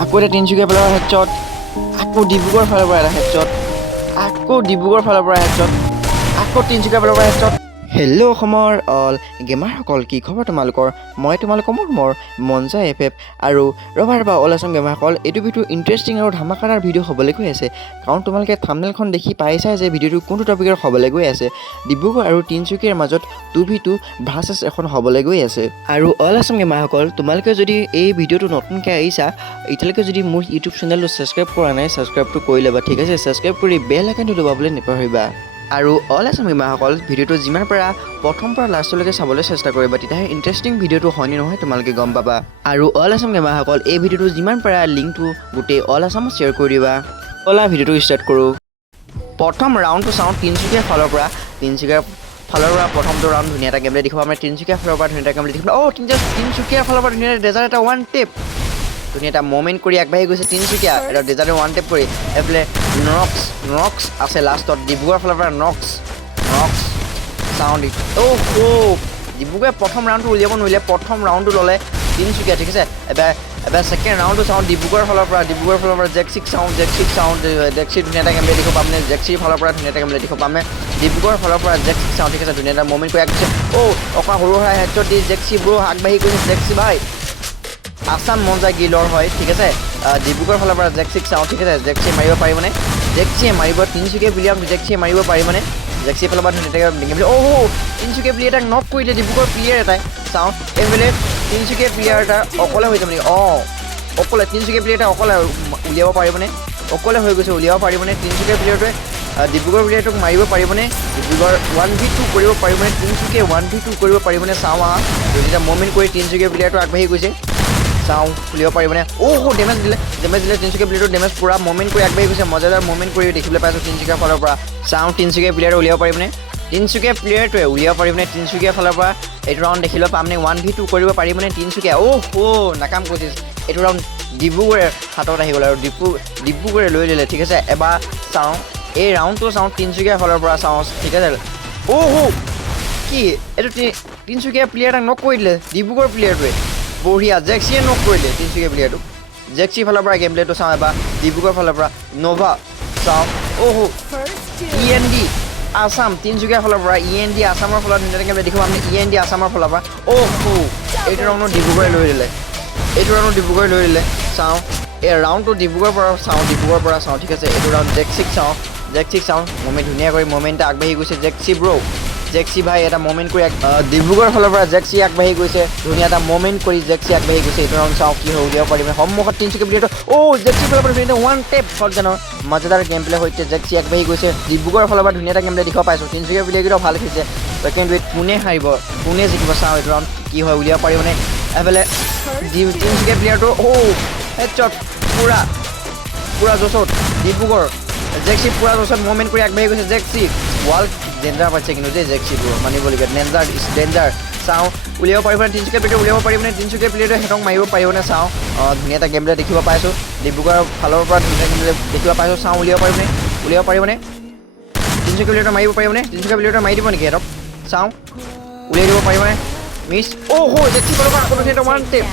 আকৌ এটা তিনিচুকীয়া ফালৰ পৰা হেডশ্বট, আকৌ ডিব্ৰুগড় ফালৰ পৰা এটা হেডশ্বট, আকৌ ডিব্ৰুগড় ফালৰ পৰা হেডশ্বট, আকৌ তিনিচুকীয়া ফালৰ পৰা হেডশ্বট। হেল্ল' অসমৰ অল গেমাৰসকল, কি খবৰ তোমালোকৰ? মই তোমালোকৰ মোৰ মনজা FF আৰু ৰবা অল আছাম গেমাৰসকল, এইটো ভিডিঅ' ইণ্টাৰেষ্টিং আৰু ধামাকাদাৰ ভিডিঅ' হ'বলৈ গৈ আছে। কাৰণ তোমালোকে থাম্বনেইলখন দেখি পাইছা যে ভিডিঅ'টো কোনটো টপিকৰ হ'বলৈ গৈ আছে। ডিব্ৰুগড় আৰু তিনিচুকীয়াৰ মাজত 2v2 ভাৰ্চেছ এখন হ'বলৈ গৈ আছে। আৰু অল আছাম গেমাৰসকল, তোমালোকে যদি এই ভিডিঅ'টো নতুনকৈ আহিছা, এতিয়ালৈকে যদি মোৰ ইউটিউব চেনেলটো ছাবস্ক্ৰাইব কৰা নাই, ছাবস্ক্ৰাইবটো কৰি ল'বা, ঠিক আছে? ছাবস্ক্ৰাইব কৰি বেল আইকনটো দবাবলৈ নাপাহৰিবা। আৰু অল আছাম গেমাৰসকল, ভিডিঅ'টো যিমান পাৰা প্ৰথম পৰা লাষ্টলৈকে চাবলৈ চেষ্টা কৰিবা, তেতিয়াহে ইণ্টাৰেষ্টিং ভিডিঅ'টো হয়নে নহয় তোমালোকে গম পাবা। আৰু অল আছাম গেমাৰসকল, এই ভিডিঅ'টো যিমান পাৰা লিংকটো গোটেই অল আছামত শ্বেয়াৰ কৰি দিবা। ব'লা ভিডিঅ'টো ষ্টাৰ্ট কৰোঁ। প্ৰথম ৰাউণ্ডটো চাওঁ তিনিচুকীয়াৰ ফালৰ পৰা। তিনিচুকীয়াৰ ফালৰ পৰা প্ৰথমটো ৰাউণ্ড ধুনীয়া এটা গেমপ্লে দেখিব। আমি তিনিচুকীয়াৰ ফালৰ পৰা ধুনীয়া এটা গেমপ্লে দেখিব। তিনিচুকীয়াৰ ফালৰ পৰা ধুনীয়া ডেজাৰ্ট এটা ওৱান টেপ, ধুনীয়া এটা মুভমেণ্ট কৰি আগবাঢ়ি গৈছে তিনিচুকীয়া। এটা ডেজাৰ্টে ওৱান টেপ কৰি এইফালে নক্স আছে লাষ্টত। ডিব্ৰুগড়ৰ ফালৰ পৰা নক্স চাউণ্ড ডিব্ৰুগড়ে প্ৰথম ৰাউণ্ডটো উলিয়াব নোৱাৰিলে, প্ৰথম ৰাউণ্ডটো ল'লে তিনিচুকীয়া, ঠিক আছে? এবাৰ ছেকেণ্ড ৰাউণ্ডটো চাওঁ ডিব্ৰুগড়ৰ ফালৰ পৰা জেক্সিক ধুনীয়া এটা গেমপ্লে দেখিব পাম। জেক্সিৰ ফালৰ পৰা ধুনীয়া এটা গেমপ্লে দেখিব পাম। ডিব্ৰুগড়ৰ ফালৰ পৰা জেক্সিক চাওঁ, ঠিক আছে? ধুনীয়া এটা মুভমেণ্ট কৰি আগবাঢ়িছে। অকণমান সৰু সুৰা হেডশ্বট দি জেক্সি ব্ৰ আগবাঢ়ি গৈছে। জেক্সি ভাই আছাম মনজা গিলৰ হয়, ঠিক আছে? ডিব্ৰুগড়ৰ ফালৰ পৰা জেক্সিক চাওঁ, ঠিক আছে? জেক্সিয়ে মাৰিব পাৰিবনে? জেক্সিয়ে মাৰিব। তিনিচুকীয়া প্লেয়াৰ জেক্সিয়ে মাৰিব পাৰিবনে? জেক্সিৰ ফালৰ পৰা ধুনীয়াকৈ তিনিচুকীয়া প্লেয়াৰ এটাক নক কৰিলে ডিব্ৰুগড় প্লেয়াৰ এটাই। চাওঁ এইফালে তিনিচুকীয়া প্লেয়াৰ এটা অকলে হৈ যাব নেকি? অকলে তিনিচুকীয়া প্লেয়াৰ এটা অকলে উলিয়াব পাৰিবনে? অকলে হৈ গৈছে, উলিয়াব পাৰিবনে? তিনিচুকীয়া প্লেয়াৰটোৱে ডিব্ৰুগড় প্লেয়াৰটোক মাৰিব পাৰিবনে? ডিব্ৰুগড় 1v2 কৰিব পাৰিবনে? তিনিচুকীয়া 1v2 কৰিব পাৰিবনে? চাওঁ আহা। যেতিয়া মুভমেণ্ট কৰি তিনিচুকীয়া প্লেয়াৰটো আগবাঢ়ি গৈছে, চাওঁ উলিয়াব পাৰিবনে? ডেমেজ দিলে তিনিচুকীয়া প্লেয়াৰটো ডেমেজ পুৰা মুভমেণ্ট কৰি আগবাঢ়ি গৈছে। মজাদাৰ মুভমেণ্ট কৰি দেখিবলৈ পাইছোঁ তিনিচুকীয়াৰ ফালৰ পৰা। চাওঁ তিনিচুকীয়া প্লেয়াৰটো উলিয়াব পাৰিবনে? তিনিচুকীয়া প্লেয়াৰটোৱে উলিয়াব পাৰিবনে? তিনিচুকীয়াৰ ফালৰ পৰা এইটো ৰাউণ্ড দেখিবলৈ পামনে? 1v2 কৰিব পাৰিবনে তিনিচুকীয়া? নাকাম কৰিছে। এইটো ৰাউণ্ড ডিব্ৰুগড়ে হাতত আহি গ'ল আৰু ডিব্ৰুগড়ে লৈ ল'লে, ঠিক আছে? এবাৰ চাওঁ এই ৰাউণ্ডটো চাওঁ তিনিচুকীয়াৰ ফালৰ পৰা চাওঁ, ঠিক আছে? কি এইটো তিনিচুকীয়া প্লেয়াৰ এটাক নক কৰি দিলে ডিব্ৰুগড় প্লেয়াৰটোৱে। বঢ়িয়া, জেক্সিয়ে নক কৰিলে তিনিচুকীয়া প্লেয়াৰটোক। জেক্সিৰ ফালৰ পৰা গেম প্লেটো চাওঁ এবাৰ। ডিব্ৰুগড়ৰ ফালৰ পৰা নভা চাওঁ। END আছাম তিনিচুকীয়াৰ ফালৰ পৰা END আছামৰ ফালৰ ধুনীয়া গেম প্লে দেখিব আমি। END আছামৰ ফালৰ পৰা এইটো ৰাউণ্ডত ডিব্ৰুগড়ে লৈ দিলে। চাওঁ এই ৰাউণ্ডটো ডিব্ৰুগড়ৰ পৰা চাওঁ, ঠিক আছে? এইটো ৰাউণ্ড জেক্সিক চাওঁ। ধুনীয়া কৰি মুভমেণ্ট আগবাঢ়ি গৈছে জেক্সি ভাই এটা মুভমেণ্ট কৰি ডিব্ৰুগড়ৰ ফালৰ পৰা জেক্সি আগবাঢ়ি গৈছে। ধুনীয়া এটা মুভমেণ্ট কৰি জেক্সি আগবাঢ়ি গৈছে। এইটো ৰাউণ্ড চাওঁ কি হয়, উলিয়াব পাৰিবনে? সন্মুখত তিনিচুকীয়া প্লেয়াৰটো জেক্সিৰ ফালৰ পৰা ধুনীয়া ওৱান টেপ শটগানৰ মজাদাৰ গেম প্লে সৈতে জেক্সি আগবাঢ়ি গৈছে। ডিব্ৰুগড়ৰ ফালৰ পৰা ধুনীয়া এটা গেম প্লে দেখিব পাইছোঁ। তিনিচুকীয়া প্লেয়াৰকেইটাও ভাল খেলিছে। ছেকেণ্ড ৱেট কোনে জিকিব চাওঁ। এইটো ৰাউণ্ড কি হয়, উলিয়াব পাৰিবনে? এফালে তিনিচুকীয়া প্লেয়াৰটো হেডশ্বট পুৰা জছত। ডিব্ৰুগড় জেক্সি পুৰা জছত মুভমেণ্ট কৰি আগবাঢ়ি গৈছে। জেক্সি ৱাল ডেঞ্জাৰ পাইছে কিন্তু দেই, জেক্সিবোৰ মানিবলগীয়া। ডেঞ্জাৰ চাওঁ উলিয়াব পাৰিবনে? তিনিচুকীয়া প্লেয়াৰটো উলিয়াব পাৰিবনে? তিনিচুকীয়া প্লেয়াৰটোৱে সিহঁতক মাৰিব পাৰিবনে? চাওঁ ধুনীয়া এটা গেম প্লে দেখিব পাইছোঁ। ডিব্ৰুগড়ৰ ফালৰ পৰা ধুনীয়া গেম প্লে দেখিব পাইছোঁ। চাওঁ উলিয়াব পাৰিবনে? তিনিচুকীয়া প্লেয়াৰটো মাৰিব পাৰিবনে? তিনিচুকীয়া প্লেয়াৰটো মাৰি দিব নেকি সিহঁতক? চাওঁ উলিয়াই দিব পাৰিবনে? মিছ। জেক্সিৰ ফালৰ পৰা আকৌ ধুনীয়া ওৱান টেপ।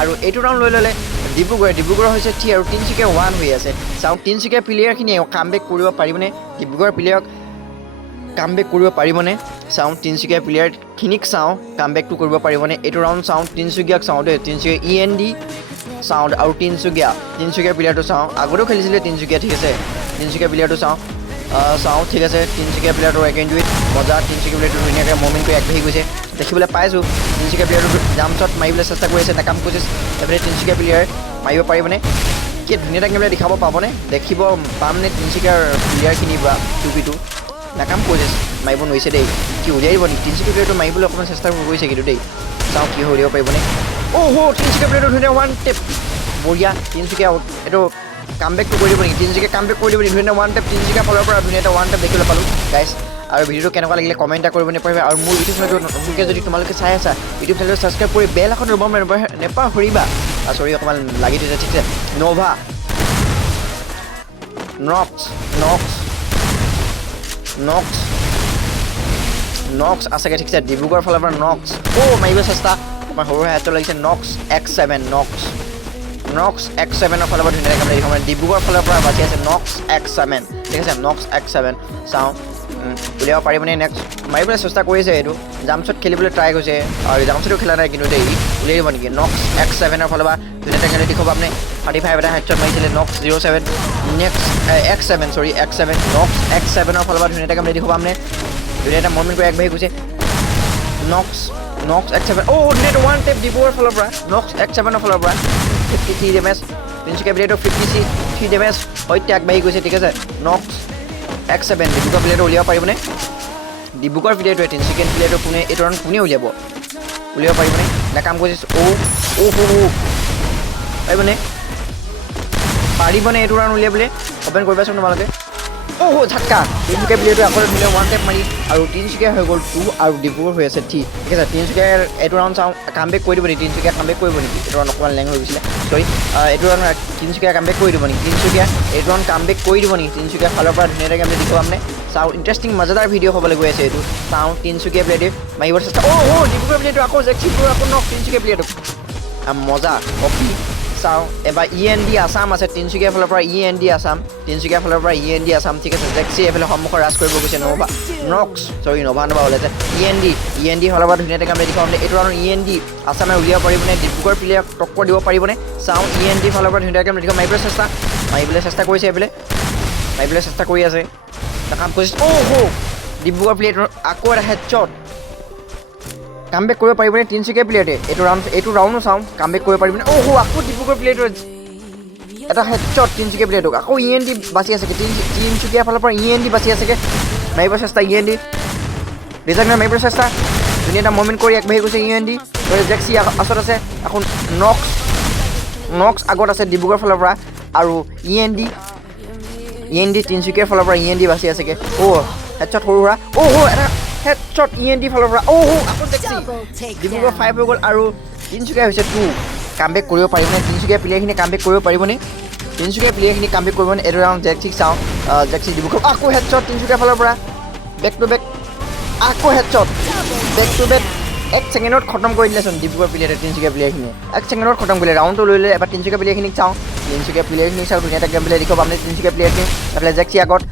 আৰু এইটো ৰাউণ্ড লৈ ল'লে ডিব্ৰুগড় হৈছে 3 আৰু তিনিচুকীয়া 1 হৈ আছে। চাওঁ তিনিচুকীয়া প্লেয়াৰখিনিয়ে কামবেক কৰিব পাৰিবনে? ডিব্ৰুগড় প্লেয়াৰক কামবেক কৰিব পাৰিবনে? চাওঁ তিনিচুকীয়া প্লেয়াৰখিনিক চাওঁ কামবেকটো কৰিব পাৰিবনে? এইটো ৰাউণ্ড চাওঁ তিনিচুকীয়াক চাওঁ দেই। তিনিচুকীয়া END চাওঁ আৰু তিনিচুকীয়া প্লেয়াৰটো চাওঁ। আগতেও খেলিছিলে তিনিচুকীয়া, ঠিক আছে? তিনিচুকীয়া প্লেয়াৰটো চাওঁ, ঠিক আছে? তিনিচুকীয়া প্লেয়াৰটো এগেইন ডুইট মজা। তিনিচুকীয়া প্লেয়াৰটো ধুনীয়াকৈ মুভমেণ্ট কৰি আগবাঢ়ি গৈছে দেখিবলৈ পাইছোঁ। তিনিচুকীয়া প্লেয়াৰটো জাম্প শ্বট মাৰিবলৈ চেষ্টা কৰিছে, নাকাম কৰিছে। এইফালে তিনিচুকীয়া প্লেয়াৰ মাৰিব পাৰিবনে? কি ধুনীয়া এটা গেম প্লে দেখাব দেখিব পামনে তিনিচুকীয়াৰ প্লেয়াৰখিনি বা 2v2? নাকাম কৰিছে, মাৰিব নোৱাৰিছে দেই। কি উলিয়াই দিব নেকি? তিনিচুকীয়া প্লেয়াৰটো মাৰিবলৈ অকণমান চেষ্টা কৰিছে কিন্তু দেই। চাওঁ কি হয়, উলিয়াব পাৰিবনে? তিনিচুকীয়া প্লেয়াৰটো ধুনীয়া ওৱান টেপ। বঢ়িয়া, তিনিচুকীয়া এইটো কামবেকটো কৰি দিব নেকি? তিনিচুকীয়া কামবেক কৰি দিব নেকি? ধুনীয়া ওৱান টেপ তিনিচুকীয়া ফালৰ পৰা ধুনীয়া এটা ওৱান টেপ দেখিবলৈ পালোঁ গাইছ। আৰু ভিডিঅ'টো কেনেকুৱা লাগিলে কমেণ্ট এটা কৰিব নাপাহৰিবা। আৰু মোৰ ইউটিউব চেনেলটো নতুনকৈ যদি তোমালোকে চাই আছা, ইউটিউব চেনেলটো ছাবস্ক্ৰাইব কৰি বেল এখন দবাব নেপাহৰিবা। অকণমান লাগি দিছে, ঠিক আছে? নভা নক্স আছেগৈ, ঠিক আছে? ডিব্ৰুগড়ৰ ফালৰ পৰা নক্স মাৰিব চেষ্টা। অকণমান সৰু হাতত লাগিছে। নক্স X7 নক্স X7ৰ ফালৰ পৰা ধুনীয়াকৈ কামে দেখিব ডিব্ৰুগড়ৰ ফালৰ পৰা বাচি আছে নক্স X7 ঠিক আছে নক্স X7 চাওঁ উলিয়াব পাৰিবনে নেক্সট মাৰিবলৈ চেষ্টা কৰিছে এইটো জাম্পছত খেলিবলৈ ট্ৰাই কৰিছে আৰু জাম্পছতো খেলা নাই কিন্তু দেই উলিয়াই দিব নেকি নক্স X7ৰ ফালৰ পৰা ধুনীয়াকৈ দেখিব আপুনি 35 এটা হেডশ্বট মাৰিছিলে নক্স 07 নেক্সট X7 নক্স X7ৰ ফালৰ পৰা ধুনীয়াকৈ কামে দেখিব আপুনি ধুনীয়া এটা মমেণ্ট কৰি আগবাঢ়ি গৈছে নক্স X7 ধুনীয়া ওৱান টেপ ডিব্ৰুগড়ৰ ফালৰ পৰা নক্স X7ৰ ফালৰ পৰা 53 ডেমেজ তিনিচুকীয়া প্লেয়াৰটো 53 ডেমেজ সৈতে আগবাঢ়ি গৈছে ঠিক আছে নক্স X7 ডিব্ৰুগড় প্লেয়াৰটো উলিয়াব পাৰিবনে ডিব্ৰুগড় প্লেয়াৰটোৱে তিনিচুকীয়া প্লেয়াৰটো এইটো ৰাউণ্ড কোনে উলিয়াব পাৰিবনে এটা কাম কৰিছে পাৰিবনে এইটো ৰাউণ্ড উলিয়াবলৈ অপেন কৰিবাচোন তোমালোকে ঝাটকা তিনিচুকীয়া প্লেয়াৰটো আকৌ মিলে ওৱান টেপ মাৰি আৰু তিনিচুকীয়া হৈ গ'ল 2 আৰু ডিব্ৰুগড় হৈ আছে 3 ঠিক আছে তিনিচুকীয়াৰ এইটো ৰাউণ্ড চাওঁ কামবেক কৰি দিব নেকি তিনিচুকীয়া কামবেক কৰিব নেকি এইটো ৰাউণ্ড অকণমান লেং হৈ গৈছিলে চৰি এইটো ৰাউণ্ড তিনিচুকীয়া কামবেক কৰি দিব নেকি তিনিচুকীয়া এইটো ৰাউণ্ড কামবেক কৰি দিব নেকি তিনিচুকীয়া ফালৰ পৰা ধুনীয়াকৈ আমি দেখিব মানে চাওঁ ইণ্টাৰেষ্টিং মজাদাৰ ভিডিঅ' হ'বলৈ গৈ আছে এইটো চাওঁ তিনিচুকীয়া প্লেয়াৰটো মাৰিবৰ চেষ্টা ডিব্ৰুগড় প্লেয়াৰটো আকৌ জেক্সিটো আকৌ নক তিনিচুকীয়া প্লেয়াৰটো মজা কপি চাওঁ এবাৰ END আছাম আছে তিনিচুকীয়া ফালৰ পৰা END আছাম তিনিচুকীয়া ফালৰ পৰা END আছাম ঠিক আছে জেক্সি এইফালে সন্মুখত ৰাজ কৰিব গৈছে নভা ওলাইছে END ফালৰ পৰা ধুনীয়াকৈ আমি দেখাম এইটো ৰাউণ্ড END আছামে উলিয়াব পাৰিবনে ডিব্ৰুগড় প্লেয়াৰক টক্কৰ দিব পাৰিবনে চাওঁ END ফালৰ পৰা ধুনীয়াকৈ আমি দেখাম মাৰিবলৈ চেষ্টা কৰিছে এইফালে মাৰিবলৈ চেষ্টা কৰি আছে কাম কৰিছে ডিব্ৰুগড় প্লেয়াৰটোৰ আকৌ এটা হেডশ্বট কামবেক কৰিব পাৰিবনে তিনিচুকীয়া প্লেয়াৰতে এইটো ৰাউণ্ডো চাওঁ কামবেক কৰিব পাৰিবনে আকৌ ডিব্ৰুগড় প্লেয়াৰটোৰ এটা হেডশ্বট তিনিচুকীয়া প্লেয়াৰটোক আকৌ END বাচি আছেগৈ তিনিচুকীয়া ফালৰ পৰা END বাচি আছেগৈ মাৰিব চেষ্টা END ৰিজাৰ্ভ মাৰিব চেষ্টা ধুনীয়া এটা মুভমেণ্ট কৰি আগবাঢ়ি গৈছে END জেক্সি আচত আছে আকৌ নক্স আগত আছে ডিব্ৰুগড় ফালৰ পৰা আৰু END তিনিচুকীয়াৰ ফালৰ পৰা END বাচি আছেগৈ হেডশ্বট সৰু সুৰা এটা হেডশ্বট END ফালৰ পৰা আকৌ জেক্সি ডিব্ৰুগড় 5 হৈ গ'ল আৰু তিনিচুকীয়া হৈছে 2 কামবেক কৰিব পাৰিবনে তিনিচুকীয়া প্লেয়াৰখিনি কামবেক কৰিব পাৰিবনে এইটো ৰাউণ্ড জেক্সিক চাওঁ জেক্সি ডিব্ৰুগড় আকৌ হেডশ্বট তিনিচুকীয়া ফালৰ পৰা বেক টু বেক আকৌ হেডশ্বট বেক টু বেক 1 ছেকেণ্ডত খতম কৰি দিলেচোন ডিব্ৰুগড় প্লেয়াৰে তিনিচুকীয়া প্লেয়াৰখিনিয়ে 1 ছেকেণ্ডত খতম কৰিলে ৰাউণ্ডটো লৈ এবাৰ তিনিচুকীয়া প্লেয়াৰখিনিক চাওঁ ধুনীয়া এটা গেম প্লে দেখিব আপুনি তিনিচুকীয়া প্লেয়াৰখিনি এইফালে জেক্সি আগত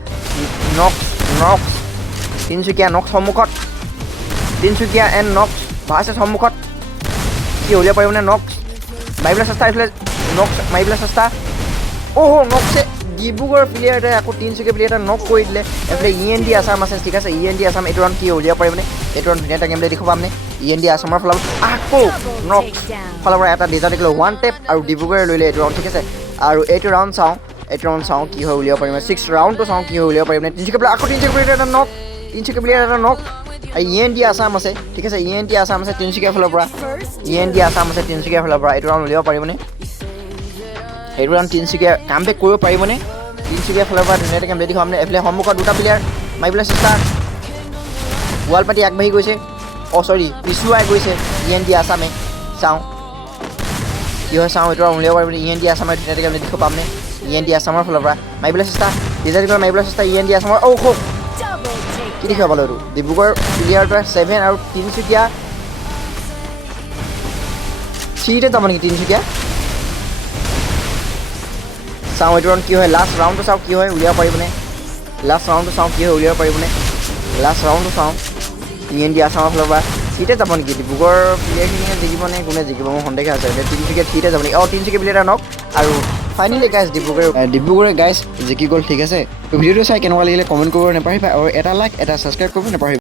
নক্স তিনিচুকীয়া নক্স সন্মুখত তিনিচুকীয়া এণ্ড নক্স ভাৰ্চেছ সন্মুখত কি উলিয়াব পাৰিবনে নক্স মাৰিবলৈ চেষ্টা এইফালে নক্স মাৰিবলৈ চেষ্টা নক্সে ডিব্ৰুগড় প্লেয়াৰটোৱে আকৌ তিনিচুকীয়া প্লেয়াৰ এটা নক কৰি দিলে এইফালে END আছাম আছে ঠিক আছে END আছাম এইটো ৰাউণ্ড কি উলিয়াব পাৰিবনে এইটো ৰাউণ্ড ধুনীয়া এটা গেম প্লে দেখিব আপুনি END আছামৰ ফালৰ আকৌ নক্স ফালৰ পৰা এটা ডিজাৰ্ট দেখিলে ওৱান টেপ আৰু ডিব্ৰুগড়ে লৈ এইটো ৰাউণ্ড ঠিক আছে আৰু এইটো ৰাউণ্ড চাওঁ কি হয় উলিয়াব পাৰিম 6 ৰাউণ্ডটো চাওঁ কি হয় উলিয়াব পাৰিবনে তিনিচুকীয়া প্লেয়াৰ আকৌ তিনিচুকীয়া প্লেয়াৰ এটা নক END আছাম আছে ঠিক আছে END আছাম আছে তিনিচুকীয়া ফালৰ পৰা এইটো ৰাউণ্ড উলিয়াব পাৰিবনে এইটো ৰাউণ্ড তিনিচুকীয়া কামবেক কৰিব পাৰিবনে তিনিচুকীয়া ফালৰ পৰা ধুনীয়াকৈ কাম দেখিব আপুনি এইফালে সন্মুখত দুটা প্লেয়াৰ মাৰিবলৈ চেষ্টা ৱাল পাতি আগবাঢ়ি গৈছে পিছুৱাই গৈছে END আছামে চাওঁ কি হয় চাওঁ এইটো উলিয়াব পাৰিবনে END আছামে ধুনীয়াকৈ কাম দেখিব পামনে END আছামৰ ফালৰ পৰা মাৰিবলৈ চেষ্টা মাৰিবলৈ চেষ্টা END আছামৰ কি দেখিব পালোঁ এইটো ডিব্ৰুগড় প্লেয়াৰটোৱে 7 আৰু তিনিচুকীয়া 3তে যাব নেকি তিনিচুকীয়া চাওঁ এইটো ৰাউণ্ড কি হয় লাষ্ট ৰাউণ্ডটো চাওঁ কি হয় উলিয়াব পাৰিবনে END আছামৰ ফালৰ পৰা 3তে যাব নেকি ডিব্ৰুগড় প্লেয়াৰখিনিয়ে জিকিবনে কোনে জিকিব মোৰ সন্দেহ আছে তিনিচুকীয়া 3তে যাব নেকি তিনিচুকীয়া প্লেয়াৰ এটা নক আৰু ফাইনেলি গাইজ ডিব্ৰুগড়ে গাইজ জিকি গ'ল ঠিক আছে ভিডিঅ'টো চাই কেনেকুৱা লাগিলে কমেণ্ট কৰিব নাপাহৰিবা আৰু এটা লাইক এটা ছাবস্ক্ৰাইব কৰিব নাপাহৰিবা